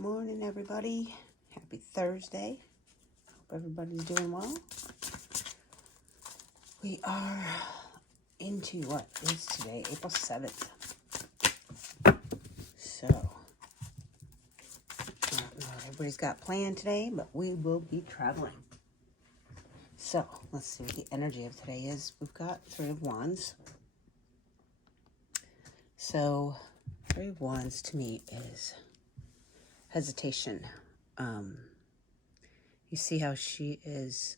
Morning, everybody. Happy Thursday. Hope everybody's doing well. We are into what is today, April 7th. So, I don't know what everybody's got planned today, but we will be traveling. So, let's see what the energy of today is. We've got Three of Wands. So, Three of Wands to me is hesitation. You see how she is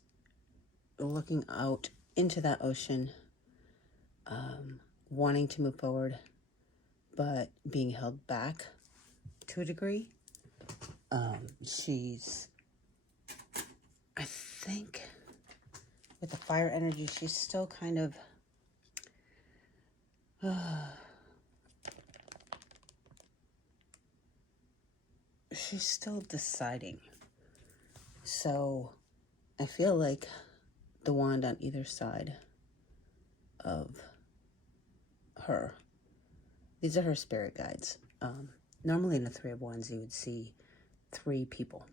looking out into that ocean, wanting to move forward, but being held back to a degree. She's, I think, with the fire energy, she's still kind of, she's still deciding. So I feel like the wand on either side of her, these are her spirit guides. Normally in the Three of Wands, you would see three people.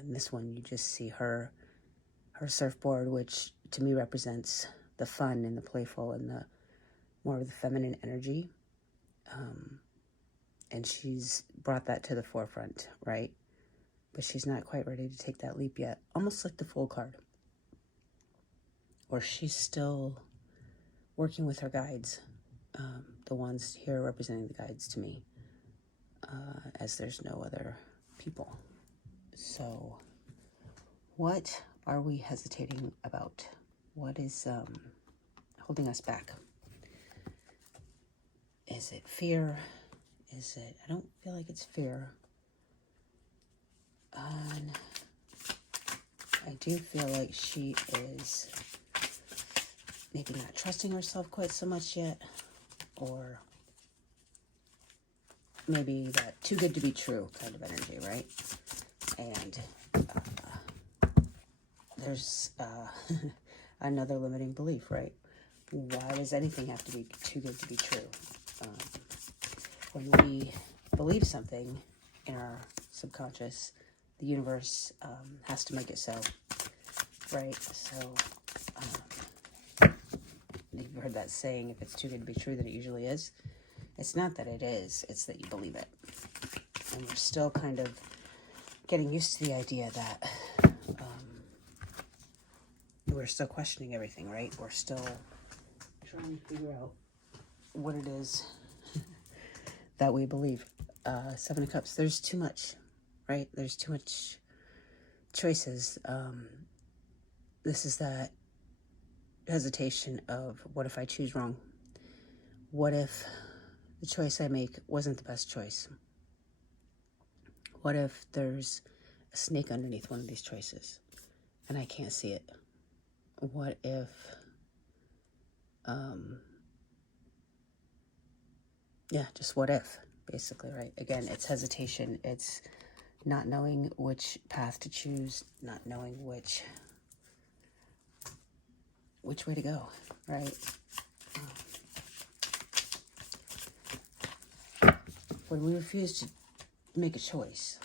In this one, you just see her surfboard, which to me represents the fun and the playful and the more of the feminine energy. And she's brought that to the forefront, right? But she's not quite ready to take that leap yet. Almost like the Fool card. Or she's still working with her guides. The ones here representing the guides to me. As there's no other people. So, what are we hesitating about? What is holding us back? Is it fear? Is it, I don't feel like it's fear. I do feel like she is maybe not trusting herself quite so much yet, or maybe that too good to be true kind of energy, right? And there's another limiting belief, right? Why does anything have to be too good to be true? When we believe something in our subconscious, the universe has to make it so, right? So you've heard that saying, if it's too good to be true, that it usually is. It's not that it is, it's that you believe it. And we're still kind of getting used to the idea that we're still questioning everything, right? We're still trying to figure out what it is that we believe. Seven of Cups, there's too much, right? There's too much choices. This is that hesitation of, what if I choose wrong? What if the choice I make wasn't the best choice? What if there's a snake underneath one of these choices and I can't see it? What if, just what if, basically, right? Again, it's hesitation. It's not knowing which path to choose, not knowing which way to go, right? When we refuse to make a choice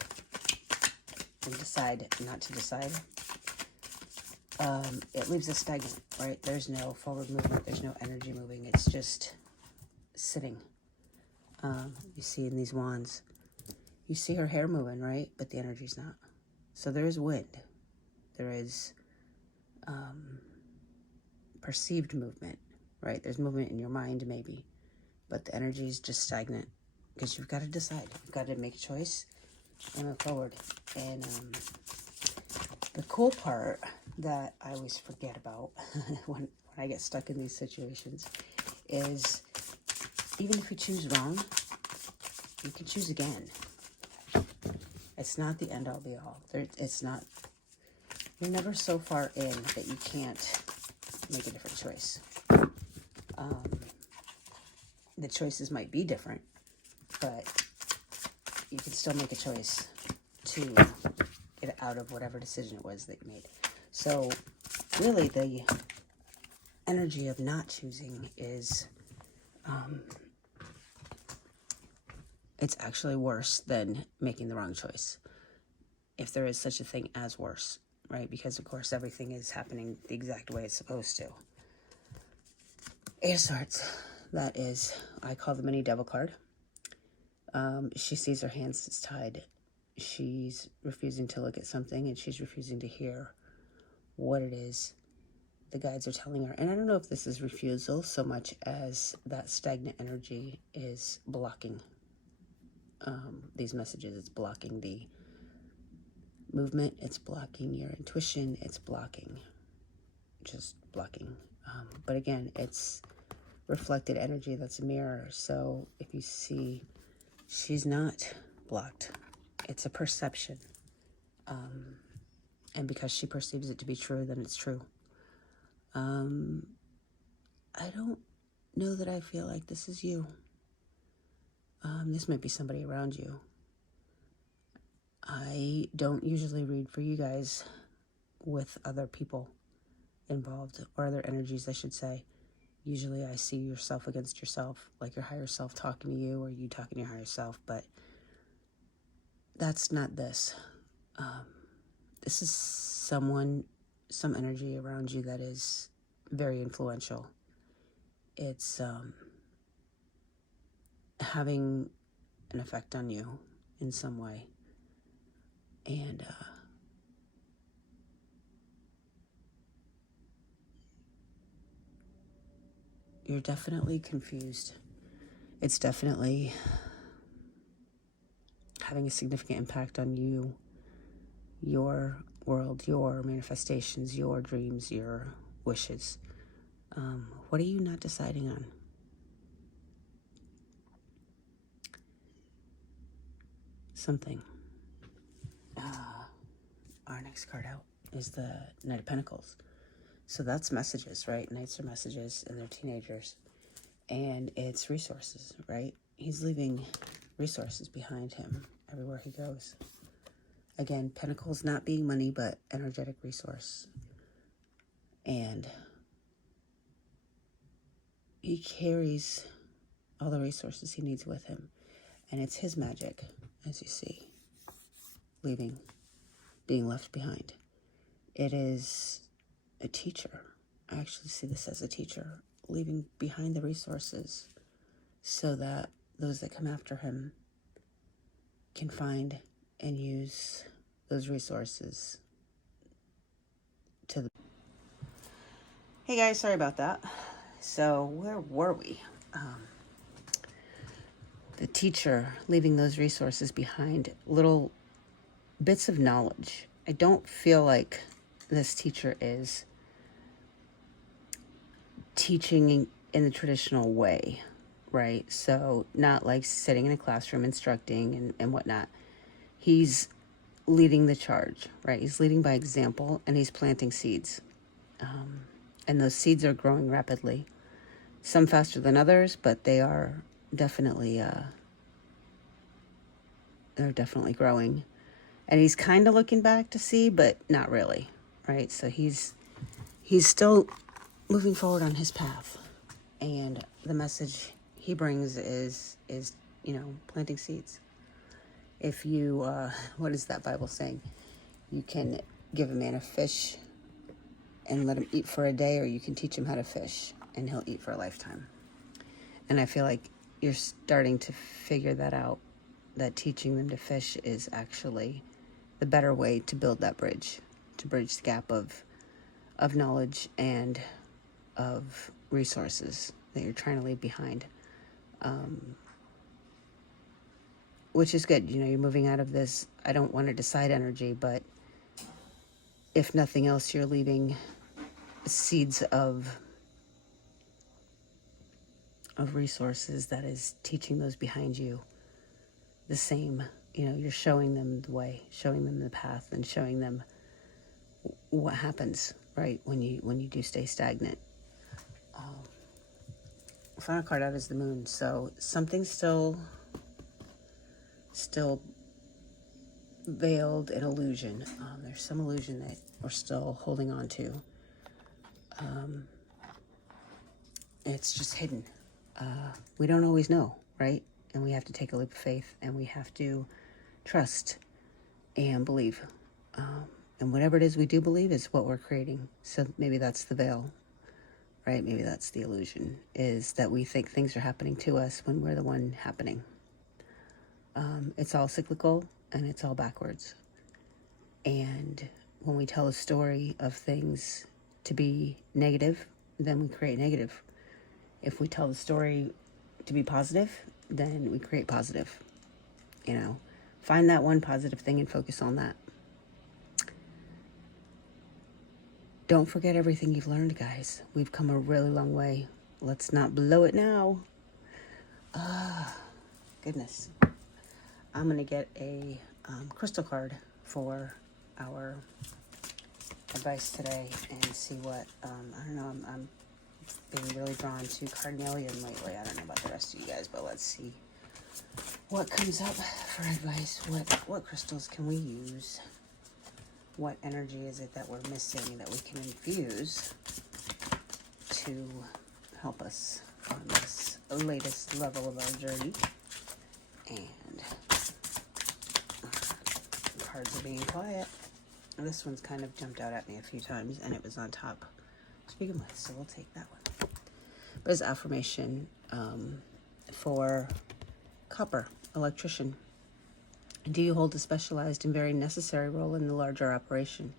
and decide not to decide, it leaves us stagnant, right? There's no forward movement. There's no energy moving. It's just sitting. You see in these wands, you see her hair moving, right? But the energy's not. So there is wind. There is perceived movement, right? There's movement in your mind, maybe. But the energy is just stagnant. Because you've got to decide. You've got to make a choice and move forward. And the cool part that I always forget about when I get stuck in these situations is, even if you choose wrong, you can choose again. It's not the end all be all. It's not, you're never so far in that you can't make a different choice. The choices might be different, but you can still make a choice to get out of whatever decision it was that you made. So really the energy of not choosing is it's actually worse than making the wrong choice, if there is such a thing as worse, right? Because, of course, everything is happening the exact way it's supposed to. Eight of Swords. That is, I call the mini devil card. She sees her hands tied. She's refusing to look at something, and she's refusing to hear what it is the guides are telling her. And I don't know if this is refusal so much as that stagnant energy is blocking these messages. It's blocking the movement. It's blocking your intuition. It's blocking, just blocking. But again, it's reflected energy. That's a mirror. So if you see, she's not blocked. It's a perception. And because she perceives it to be true, then it's true. I don't know that I feel like this is you. This might be somebody around you. I don't usually read for you guys with other people involved, or other energies, I should say. Usually I see yourself against yourself, like your higher self talking to you, or you talking to your higher self, but that's not this. This is someone, some energy around you that is very influential. It's having an effect on you in some way. And you're definitely confused. It's definitely having a significant impact on you, your world, your manifestations, your dreams, your wishes. What are you not deciding on? Something. Our next card out is the Knight of Pentacles. So that's messages, right? Knights are messages, and they're teenagers. And it's resources, right? He's leaving resources behind him everywhere he goes. Again, Pentacles not being money, but energetic resource. And he carries all the resources he needs with him. And it's his magic, as you see, leaving, being left behind. It is a teacher. I actually see this as a teacher, leaving behind the resources so that those that come after him can find and use those resources to the... Hey guys, sorry about that. So where were we? The teacher leaving those resources behind, little bits of knowledge. I don't feel like this teacher is teaching in the traditional way, right? So not like sitting in a classroom instructing and whatnot. He's leading the charge, right? He's leading by example, and he's planting seeds. And those seeds are growing rapidly. Some faster than others, but they are definitely, they're definitely growing. And he's kind of looking back to see, but not really, right? So he's still moving forward on his path. And the message he brings is planting seeds. If you, what is that Bible saying? You can give a man a fish and let him eat for a day, or you can teach him how to fish and he'll eat for a lifetime. And I feel like you're starting to figure that out, that teaching them to fish is actually the better way to build that bridge, to bridge the gap of knowledge and of resources that you're trying to leave behind. Which is good. You're moving out of this, I don't want to decide energy, but if nothing else, you're leaving seeds of resources that is teaching those behind you the same. You're showing them the way, showing them the path, and showing them what happens, right, when you do stay stagnant. Final card out is the Moon. So something's still veiled in illusion. There's some illusion that we're still holding on to. It's just hidden. We don't always know, right? And we have to take a leap of faith, and we have to trust and believe. And whatever it is we do believe is what we're creating. So maybe that's the veil, right? Maybe that's the illusion, is that we think things are happening to us when we're the one happening. It's all cyclical, and it's all backwards. And when we tell a story of things to be negative, then we create negative. If we tell the story to be positive, then we create positive. You know, find that one positive thing and focus on that. Don't forget everything you've learned, guys. We've come a really long way. Let's not blow it now. Goodness. I'm going to get a crystal card for our advice today and see what, I don't know, I'm being really drawn to carnelian lately. I don't know about the rest of you guys, but let's see what comes up for advice. What crystals can we use? What energy is it that we're missing that we can infuse to help us on this latest level of our journey? And cards are being quiet. This one's kind of jumped out at me a few times, and it was on top to begin with, so we'll take that one. But it's affirmation for copper, electrician. Do you hold a specialized and very necessary role in the larger operation?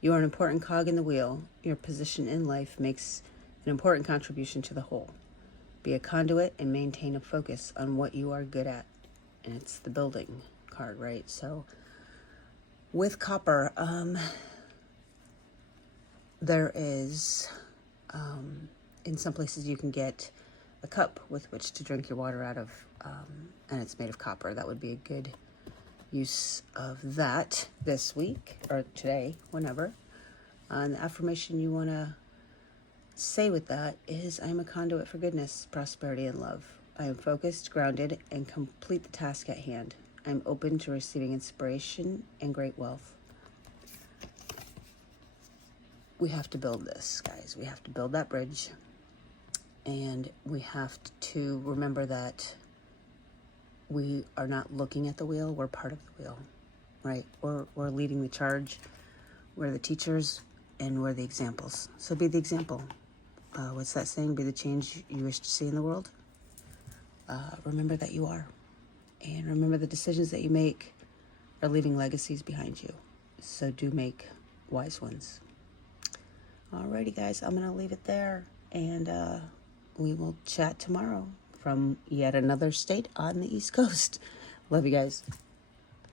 You are an important cog in the wheel. Your position in life makes an important contribution to the whole. Be a conduit and maintain a focus on what you are good at. And it's the building card, right? So with copper, there is, in some places you can get a cup with which to drink your water out of, and it's made of copper. That would be a good use of that this week, or today, whenever. And the affirmation you want to say with that is, I am a conduit for goodness, prosperity, and love. I am focused, grounded, and complete the task at hand. I am open to receiving inspiration and great wealth. We have to build this, guys. We have to build that bridge. And we have to remember that we are not looking at the wheel. We're part of the wheel, right? We're leading the charge. We're the teachers, and we're the examples. So be the example. What's that saying? Be the change you wish to see in the world. Remember that you are. And remember the decisions that you make are leaving legacies behind you. So do make wise ones. Alrighty, guys. I'm going to leave it there. And we will chat tomorrow from yet another state on the East Coast. Love you guys.